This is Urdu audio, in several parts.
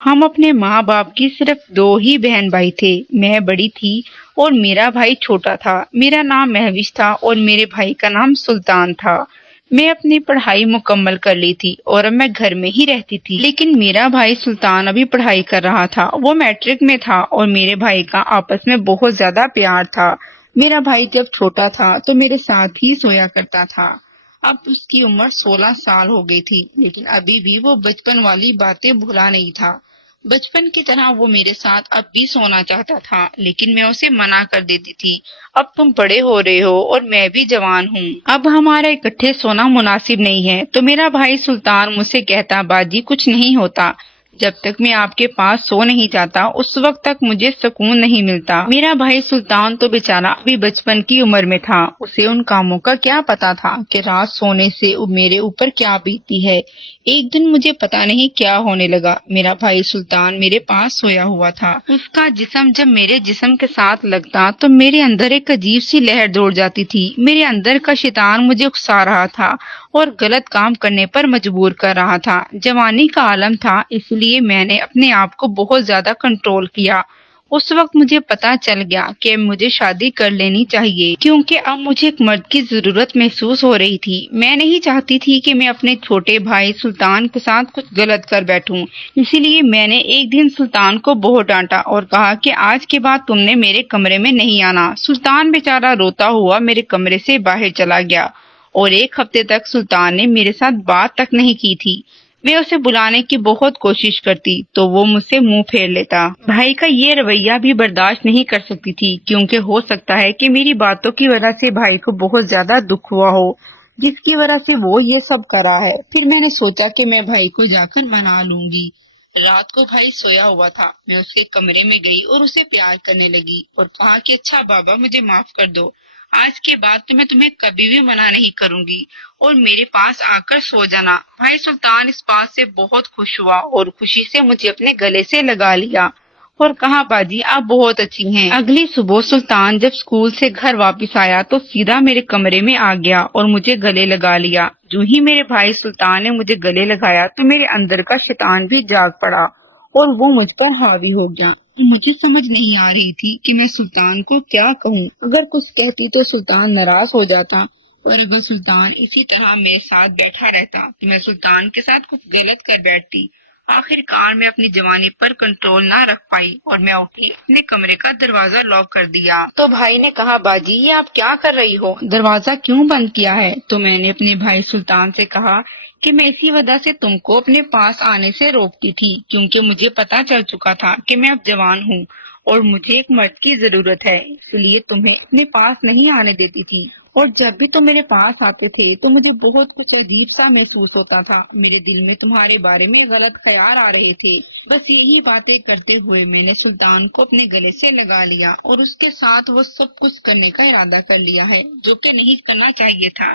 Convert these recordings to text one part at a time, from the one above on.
ہم اپنے ماں باپ کی صرف دو ہی بہن بھائی تھے۔ میں بڑی تھی اور میرا بھائی چھوٹا تھا۔ میرا نام مہوش تھا اور میرے بھائی کا نام سلطان تھا۔ میں اپنی پڑھائی مکمل کر لی تھی اور اب میں گھر میں ہی رہتی تھی، لیکن میرا بھائی سلطان ابھی پڑھائی کر رہا تھا۔ وہ میٹرک میں تھا اور میرے بھائی کا آپس میں بہت زیادہ پیار تھا۔ میرا بھائی جب چھوٹا تھا تو میرے ساتھ ہی سویا کرتا تھا۔ اب اس کی عمر 16 سال ہو گئی تھی، لیکن ابھی بھی وہ بچپن والی باتیں بھولا نہیں تھا۔ بچپن کی طرح وہ میرے ساتھ اب بھی سونا چاہتا تھا، لیکن میں اسے منع کر دیتی تھی۔ اب تم بڑے ہو رہے ہو اور میں بھی جوان ہوں، اب ہمارا اکٹھے سونا مناسب نہیں ہے۔ تو میرا بھائی سلطان مجھ سے کہتا، باجی کچھ نہیں ہوتا، جب تک میں آپ کے پاس سو نہیں جاتا اس وقت تک مجھے سکون نہیں ملتا۔ میرا بھائی سلطان تو بیچارہ ابھی بچپن کی عمر میں تھا، اسے ان کاموں کا کیا پتا تھا کہ رات سونے سے میرے اوپر کیا بیتتی ہے۔ ایک دن مجھے پتا نہیں کیا ہونے لگا، میرا بھائی سلطان میرے پاس سویا ہوا تھا۔ اس کا جسم جب میرے جسم کے ساتھ لگتا تو میرے اندر ایک عجیب سی لہر دوڑ جاتی تھی۔ میرے اندر کا شیطان مجھے اکسا رہا تھا اور غلط کام کرنے پر مجبور کر رہا تھا۔ جوانی کا عالم تھا، اس لیے میں نے اپنے آپ کو بہت زیادہ کنٹرول کیا۔ اس وقت مجھے پتا چل گیا کہ مجھے شادی کر لینی چاہیے، کیونکہ اب مجھے ایک مرد کی ضرورت محسوس ہو رہی تھی۔ میں نہیں چاہتی تھی کہ میں اپنے چھوٹے بھائی سلطان کے ساتھ کچھ غلط کر بیٹھوں، اسی لیے میں نے ایک دن سلطان کو بہت ڈانٹا اور کہا کہ آج کے بعد تم نے میرے کمرے میں نہیں آنا۔ سلطان بیچارہ روتا ہوا میرے کمرے سے باہر چلا گیا اور ایک ہفتے تک سلطان نے میرے ساتھ بات تک نہیں کی تھی۔ میں اسے بلانے کی بہت کوشش کرتی تو وہ مجھ سے منہ پھیر لیتا۔ بھائی کا یہ رویہ بھی برداشت نہیں کر سکتی تھی، کیونکہ ہو سکتا ہے کہ میری باتوں کی وجہ سے بھائی کو بہت زیادہ دکھ ہوا ہو، جس کی وجہ سے وہ یہ سب کرا ہے۔ پھر میں نے سوچا کہ میں بھائی کو جا کر منا لوں گی۔ رات کو بھائی سویا ہوا تھا، میں اس کے کمرے میں گئی اور اسے پیار کرنے لگی اور کہا کہ اچھا بابا مجھے معاف کر دو، آج کے بعد تو میں تمہیں کبھی بھی منع نہیں کروں گی اور میرے پاس آ کر سو جانا۔ بھائی سلطان اس بات سے بہت خوش ہوا اور خوشی سے مجھے اپنے گلے سے لگا لیا اور کہا، باجی آپ بہت اچھی ہیں۔ اگلی صبح سلطان جب اسکول سے گھر واپس آیا تو سیدھا میرے کمرے میں آ گیا اور مجھے گلے لگا لیا۔ جو ہی میرے بھائی سلطان نے مجھے گلے لگایا تو میرے اندر کا شیطان بھی جاگ پڑا اور وہ مجھ پر حاوی ہو گیا۔ مجھے سمجھ نہیں آ رہی تھی کہ میں سلطان کو کیا کہوں۔ اگر کچھ کہتی تو سلطان ناراض ہو جاتا اور اگر سلطان اسی طرح میرے ساتھ بیٹھا رہتا تو میں سلطان کے ساتھ کچھ غلط کر بیٹھتی۔ آخر کار میں اپنی جوانی پر کنٹرول نہ رکھ پائی اور میں اٹھی، اپنے کمرے کا دروازہ لاک کر دیا۔ تو بھائی نے کہا، باجی یہ آپ کیا کر رہی ہو، دروازہ کیوں بند کیا ہے؟ تو میں نے اپنے بھائی سلطان سے کہا کہ میں اسی وجہ سے تم کو اپنے پاس آنے سے روکتی تھی، کیونکہ مجھے پتا چل چکا تھا کہ میں اب جوان ہوں اور مجھے ایک مرد کی ضرورت ہے، اس لیے تمہیں اپنے پاس نہیں آنے دیتی تھی۔ اور جب بھی تم میرے پاس آتے تھے تو مجھے بہت کچھ عجیب سا محسوس ہوتا تھا، میرے دل میں تمہارے بارے میں غلط خیال آ رہے تھے۔ بس یہی باتیں کرتے ہوئے میں نے سلطان کو اپنے گلے سے لگا لیا اور اس کے ساتھ وہ سب کچھ کرنے کا ارادہ کر لیا ہے جو کہ نہیں کرنا چاہیے تھا۔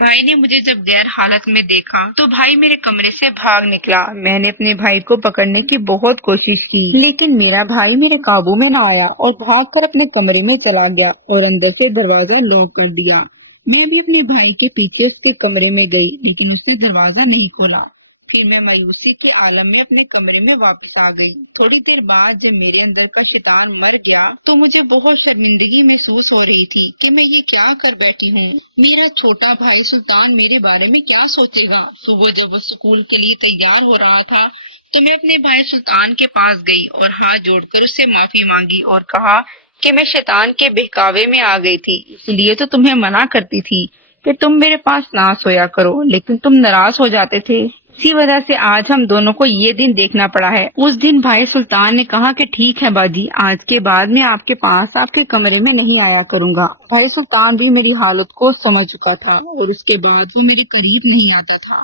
بھائی نے مجھے جب غیر حالت میں دیکھا تو بھائی میرے کمرے سے بھاگ نکلا۔ میں نے اپنے بھائی کو پکڑنے کی بہت کوشش کی، لیکن میرا بھائی میرے قابو میں نہ آیا اور بھاگ کر اپنے کمرے میں چلا گیا اور اندر سے دروازہ لاک کر دیا۔ میں بھی اپنے بھائی کے پیچھے اس کے کمرے میں گئی، لیکن اس نے دروازہ نہیں کھولا۔ پھر میں مایوسی کے عالم میں اپنے کمرے میں واپس آ گئی۔ تھوڑی دیر بعد جب میرے اندر کا شیطان مر گیا تو مجھے بہت شرمندگی محسوس ہو رہی تھی کہ میں یہ کیا کر بیٹھی ہوں۔ میرا چھوٹا بھائی سلطان میرے بارے میں کیا سوچے گا؟ صبح جب وہ اسکول کے لیے تیار ہو رہا تھا تو میں اپنے بھائی سلطان کے پاس گئی اور ہاتھ جوڑ کر اس سے معافی مانگی اور کہا کہ میں شیطان کے بہکاوے میں آ گئی تھی، اس لیے تو تمہیں منع کرتی تھی کہ تم میرے پاس نہ سویا کرو، لیکن تم ناراض ہو جاتے تھے، اسی وجہ سے آج ہم دونوں کو یہ دن دیکھنا پڑا ہے۔ اس دن بھائی سلطان نے کہا کہ ٹھیک ہے باجی، آج کے بعد میں آپ کے پاس آپ کے کمرے میں نہیں آیا کروں گا۔ بھائی سلطان بھی میری حالت کو سمجھ چکا تھا اور اس کے بعد وہ میرے قریب نہیں آتا تھا۔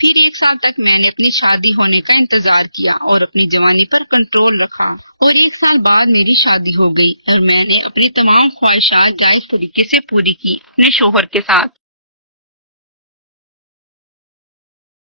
پھر ایک سال تک میں نے اپنی شادی ہونے کا انتظار کیا اور اپنی جوانی پر کنٹرول رکھا، اور ایک سال بعد میری شادی ہو گئی اور میں نے اپنی تمام خواہشات جائز طریقے سے پوری کی اپنے شوہر کے ساتھ۔